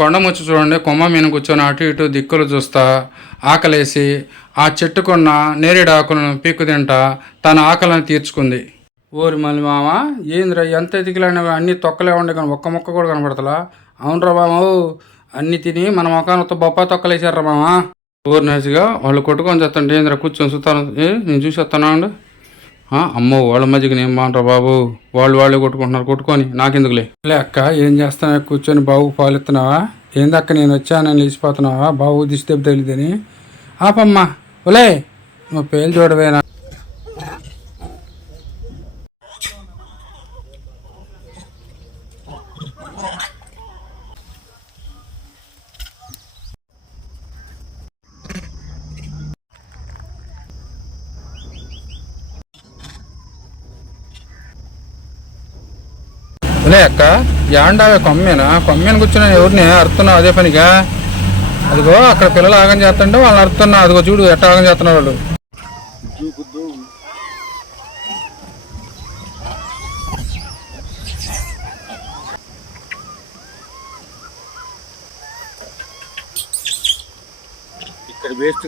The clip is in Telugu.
కొండ ముచ్చు చూడండి కొమ్మ మీద కూర్చొని అటు ఇటు దిక్కులు చూస్తా ఆకలేసి ఆ చెట్టుకున్న నేరేడు ఆకులను పీక్కు తింటా తన ఆకలిని తీర్చుకుంది. ఓరి మళ్ళీ మామ ఏంద్రా ఎంత ఎదిగిలైన అన్ని తొక్కలే ఉండే కానీ ఒక్క మొక్క కూడా కనపడతలా అవునరా మామ అన్ని తిని మన మొఖాలతో బొప్పా తొక్కలేసారా మామ. ఓరి నచ్చిగా వాళ్ళు కొట్టుకొని చేస్తాంటే ఏంద్రా కూర్చొని చూస్తాను నేను చూసి వస్తాను అండి అమ్మో వాళ్ళ మధ్యకి నేను బాగుంటారు బాబు. వాళ్ళు వాళ్ళే కొట్టుకుంటున్నారు కొట్టుకొని. నాకెందుకులే? లే అక్క ఏం చేస్తానా కూర్చొని బాబు పాలిస్తున్నావా ఏందక్క నేను వచ్చానని లేచిపోతున్నావా? బాబు దిష్టి దెబ్బ తెలియదని ఆపమ్మా. ఒలే నువ్వు పేరు చూడవేనా? లే అక్క యాండావే కొమ్మేనా? కొమ్మేన కూర్చుని ఎవరిని అరుతున్నావు అదే పనిగా? అదిగో అక్కడ పిల్లలు ఆగం చేస్తుంటే వాళ్ళని అరుతున్నా అదిగో చూడు ఎట్ట ఆగం చేస్తున్నారు వాళ్ళు. ఇక్కడ వేస్ట్